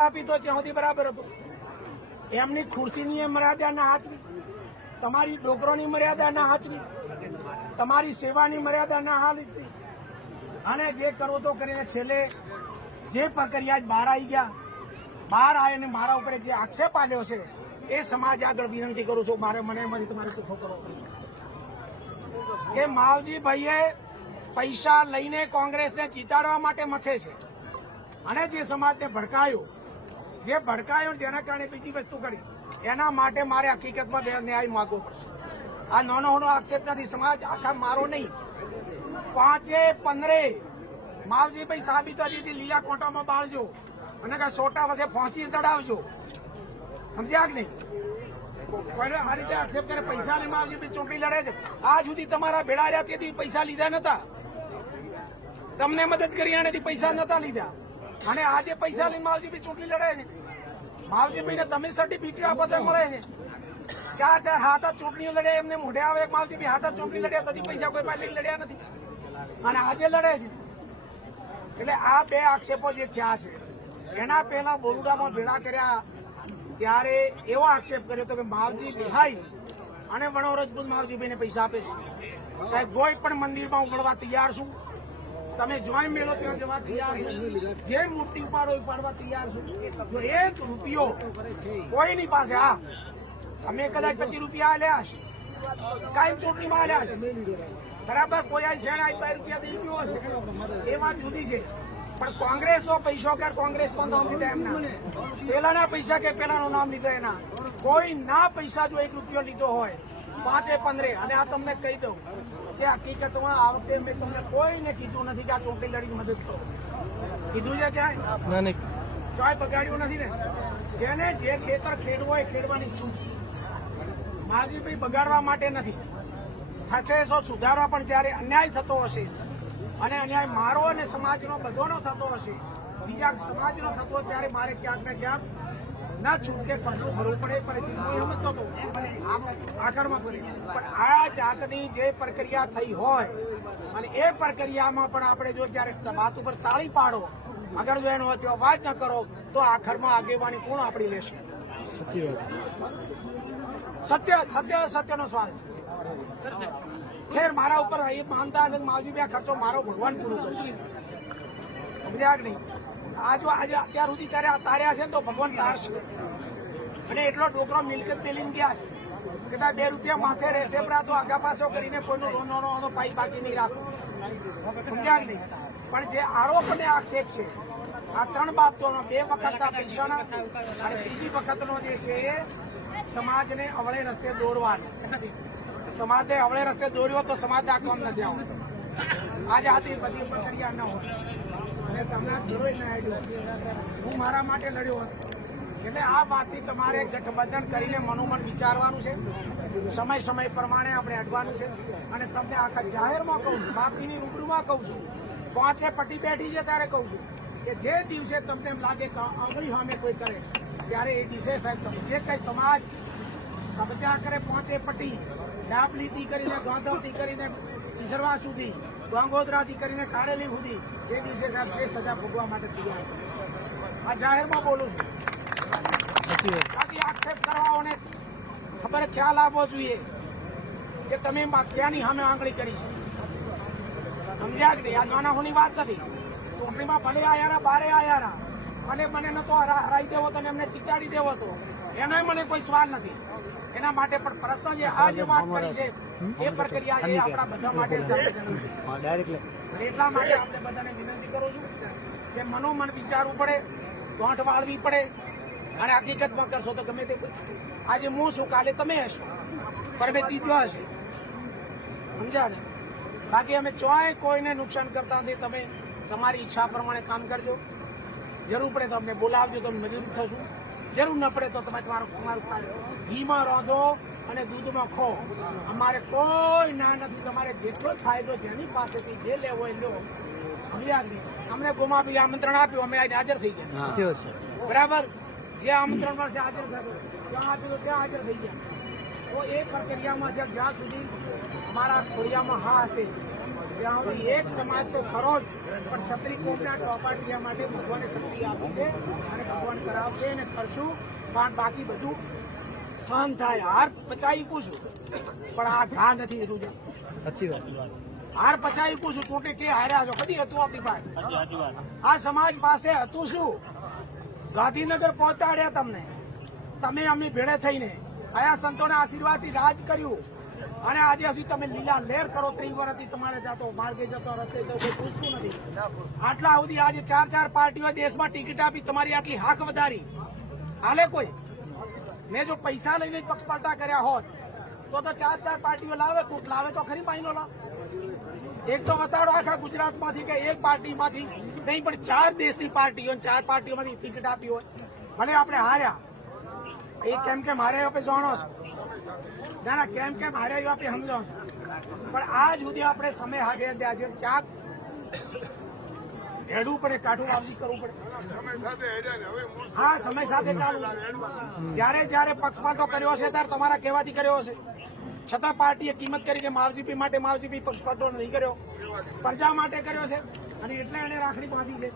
આપી તો ત્યાં સુધી બરાબર હતું. એમની ખુરશીની મર્યાદા ના હાચવી, તમારી ડોકરોની મર્યાદા ના હાચવી, તમારી સેવાની મર્યાદા ના હાચવી, અને જે કરવો તો કરીને છેલ્લે જે પ્રક્રિયા બહાર આવી ગયા, બહાર આવીને મારા ઉપર જે આક્ષેપ આવ્યો છે એ સમાજ આગળ વિનંતી કરું છું. મને તમારે ચોખ્ખો કરવો કે માવજીભાઈએ પૈસા લઈને કોંગ્રેસને જીતાડવા માટે મથે છે, અને જે સમાજને ભડકાયો, જેના કારણે બીજી વસ્તુ કરી, એના માટે મારે હકીકતમાં ન્યાય માંગવો પડશે. આ નાનો આક્ષેપ નથી, સમાજ આખા મારો નહીં, 5-15 માવજીભાઈ સાબિતી લીલા કોટામાં બાળજો અને સોટા વચ્ચે ફાંસી ચડાવજો, સમજ્યા કે નહીં? આ રીતે આક્ષેપ કરે પૈસા ને માવજીભાઈ ચૂંટણી લડે છે. આ સુધી તમારા ભેળા રહ્યા તેથી પૈસા લીધા નતા, તમને મદદ કરી આનેથી પૈસા નતા લીધા, અને આજે પૈસા લઈને માવજીભાઈ ચૂંટણી લડે છે. માવજીભાઈને તમે સર્ટિફિકેટ આપો તો મળે છે. 4 હાથ ચૂંટણીઓ લડ્યા, એમને મોઢે આવે માવજીભાઈ હાથ ચૂંટણી લડ્યા તેથી પૈસા કોઈ પાસે લડ્યા નથી, અને આજે લડે છે. એટલે આ બે આક્ષેપો જે થયા છે, એના પહેલા બોરુડામાં ભેળા કર્યા ત્યારે એવો આક્ષેપ કર્યો હતો કે માવજી લિહાઈ અને વણો રજપૂત માવજીભાઈને પૈસા આપે છે. સાહેબ, કોઈ પણ મંદિરમાં ઉમળવા તૈયાર છું, તમે જોઈ મેળો ત્યાં જવા તૈયાર છો, જે મૂર્તિ ઉપાડો ઉપાડવા તૈયાર છો. જો 1 રૂપિયો કોઈની પાસે, હા તમે કદાચ 25 રૂપિયા આલ્યા હશે, કાયમ ચૂંટણીમાં આલ્યા હશે, બરાબર, કોઈ આ શેણ 2 રૂપિયા દઈ ગયો હશે, એ વાત જુદી છે. પણ કોંગ્રેસનો પૈસો કે કોંગ્રેસનો નામ લીધા એમના, પેલાના પૈસા કે પેલાનું નામ લીધો એના, કોઈ ના પૈસા જો 1 રૂપિયો લીધો હોય 5-15, અને આ તમને કહી દઉં કે હકીકતમાં આ વખતે મેં તમને કોઈને કીધું નથી કે આ ચૂંટણી લડી મદદ કરો, કીધું છે ક્યાંય? ચોય બગાડ્યું નથી ને. જેને જે ખેતર ખેડવું હોય ખેડવાની છૂટ છે. માવજીભાઈ બગાડવા માટે નથી, થશે તો સુધારવા. પણ જયારે અન્યાય થતો હશે, અને અન્યાય મારો અને સમાજનો બધોનો થતો હશે, બીજા સમાજનો થતો, ત્યારે મારે ક્યાંક ને ક્યાંક ના છૂટકે પગલું ભરવું પડે. પણ સમજતો હતો આગળમાં પડે. પણ આ જાતની જે પ્રક્રિયા થઈ હોય, અને એ પ્રક્રિયામાં પણ આપણે જો જયારે વાત ઉપર તાળી પાડો, આગળ જો એનો અવાજ ન કરો, તો આખરમાં આગેવાની કોણ આપણી લેશે? સત્યનો સવાલ છે. ખેર, મારા ઉપર એ માનતા હશે માવજીભાઈ ખર્ચો મારો ભગવાન પૂરો કરશે, સમજ્યા કે નહીં? આજે અત્યાર સુધી તાર્યા છે ને તો ભગવાન તારશે. અને એટલો ડોકરો મિલકત મેલીને ગયા છે કે 2 રૂપિયા માથે રહેશે, પણ તો આગા પાછો કરીને કોઈનું લોનો પાઈ બાકી નહીં રાખો, સમજ્યા કે નહીં? પણ જે આરોપ અને આક્ષેપ છે આ 3 બાબતોનો, 2 વખતના પૈસાના અને બીજી વખતનો જે છે એ સમાજને અવળે રસ્તે દોરવાનો. સમાજને અવળે રસ્તે દોર્યો તો સમાજને આ કામ નથી આવતું. આજે આથી બધી પ્રક્રિયા ન હોય, અને સમાજ દોરી ના આવ્યો, હું મારા માટે લડ્યો હતો. એટલે આ વાતથી તમારે ગઠબંધન કરીને મનોમન વિચારવાનું છે, સમય પ્રમાણે આપણે અડવાનું છે. અને તમને આખા જાહેરમાં કહું છું, બાપીની રૂબરૂમાં કહું છું, 5 પટ્ટી બેઠી છે ત્યારે કહું છું કે જે દિવસે તમને એમ લાગે કે આંગળી સામે કોઈ કરે, ત્યારે એ દિવસે સાહેબ તમે જે કઈ સમાજ સબજા કરે, 5 પટ્ટી ડાબલીથી કરીને ગાંધવથી કરીને ઈસરવા સુધી, ગંગોદરાથી કરીને કાળેલી સુધી, એ દિવસે સાહેબ જે સજા ભોગવા માટે તૈયાર. આ જાહેરમાં બોલું છું. બાકી આક્ષેપ કરવાઓને ખબર ખ્યાલ આપવો જોઈએ કે તમે ક્યાંની સામે આંગળી કરી છે, સમજ્યા કે નહીં? આ નાના હોની વાત નથી. ચૂંટણીમાં ભલે આયારા, બારે આયારા, ભલે મને નતો હરાઈ દેવો તો એમને ચીતાડી દેવો તો એનો મને કોઈ સવાલ નથી. એના માટે પણ પ્રશ્ન જે આ જે વાત કરી છે એ પ્રક્રિયા એ આપણા બધા માટે એટલા માટે આપણે બધાને વિનંતી કરું છું કે મનોમન વિચારવું પડે, ગાંઠ વાળવી પડે, અને હકીકતમાં કરશો તો ગમે તે, આજે હું છું કાલે તમે હશો, પણ મેં ત્રીજો હશે, સમજ્યા ને? બાકી અમે ચોય કોઈને નુકસાન કરતા નથી. તમે તમારી ઈચ્છા પ્રમાણે કામ કરજો. જરૂર પડે તો અમને બોલાવજો તો અમે મદદ થશું. જરૂર ન પડે તો તમે તમારું ઘીમાં રાંધો અને દૂધમાં ખો. અમારે કોઈ ના નથી. તમારે જેટલો ફાયદો જેની પાસેથી જે લેવો એ લો. અમને ગોમાભી આમંત્રણ આપ્યું, અમે આજે હાજર થઈ ગયા, બરાબર? જે આમંત્રણ પર હાજર થયો, ત્યાં આપ્યું ત્યાં હાજર થઈ ગયા. તો એ પ્રક્રિયામાં જ્યાં સુધી અમારા ખોડિયામાં હા હશે ત્યાં સુધી એક સમાજ તો ખરો જ, પણ છત્રી કોમના ચોપાટિયા માટે ભગવાને શક્તિ આપી છે અને ભગવાન કરાવશે અને કરશું. પણ બાકી બધું સહન થાય. હાર પચાવી પૂછું પણ આ ઘા નથી રૂજા. હાર પચાવી પૂછું ચોટે કે હાર્યા છો કદી હતું આપણી પાસે? આ સમાજ પાસે હતું શું? ગાંધીનગર પહોંચાડ્યા તમને, તમે અમે ભેળે થઈને આયા સંતોના આશીર્વાદથી રાજ કર્યું અને આજે હજી તમે લીલા લહેર કરો. 3 વર્ષથી તમારે જતો માર્ગે જતો રસ્તે જતો કોઈ પૂછતું નથી. આટલા સુધી આજે 4 પાર્ટીઓ દેશમાં ટિકિટ આપી, તમારી આટલી હાક વધારી હાલે કોઈ? મેં જો પૈસા લઈને પક્ષ પલટા કર્યા હોત તો 4 પાર્ટીઓ લાવે. કોક લાવે તો ખરી પાઈનો લાવ. એક તો બતાડો આખા ગુજરાતમાંથી કે એક પાર્ટીમાંથી નહીં, પણ 4 દેશની પાર્ટીઓ 4 પાર્ટીઓમાંથી ટિકિટ આપી હોય. ભલે આપણે હાર્યા, એ કેમ હારે આપણે જાણો છો, ના કેમ હારે આપણે સમજો છો, પણ આજ સુધી આપણે સમય હાથે ત્યાં છે. ક્યાંક હેડવું પડે, કાઠું વાવજી કરવું પડે. હા, સમય સાથે ચાલુ. જયારે પક્ષ પલટો કર્યો હશે ત્યારે તમારા કહેવાથી કર્યો હશે, છતાં પાર્ટીએ કિંમત કરી કે માવજીપી માટે માવજીપી પક્ષ પલટો નહીં કર્યો, પ્રજા માટે કર્યો છે અને એટલે એને રાખડી બાંધી છે.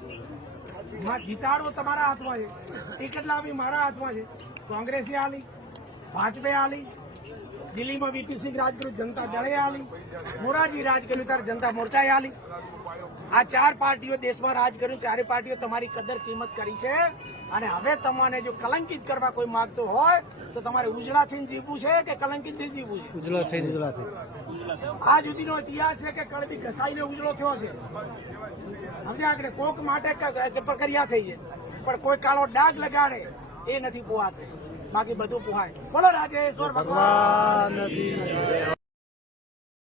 જીતાડવો તમારા હાથમાં છે, ટિકિટ લાવવી મારા હાથમાં છે. કોંગ્રેસે આલી, ભાજપે આલી, દિલ્હીમાં વીપી સિંહ રાજ કર્યું, જનતા દળે આલી, મોરારજી રાજ કર્યું ત્યારે જનતા મોરચાએ આલી. આ 4 પાર્ટીઓ દેશમાં રાજ કર્યું. 4 પાર્ટીઓ તમારી કદર કિંમત કરી છે અને હવે તમને જો કલંકિત કરવા કોઈ માંગતો હોય તો તમારે ઉજળાથી જીવવું છે કે કલંકિતથી જીવવું છે? આ સુધીનો ઇતિહાસ છે કે કળબી ઘસાઈને ઉજળો થયો છે. સમજ્યા કે કોક માટે પ્રક્રિયા થઈ છે, પણ કોઈ કાળો ડાઘ લગાડે એ નથી પોહાતું, બાકી બધું પોહાય. બોલો રાજેશ્વર ભગવાન.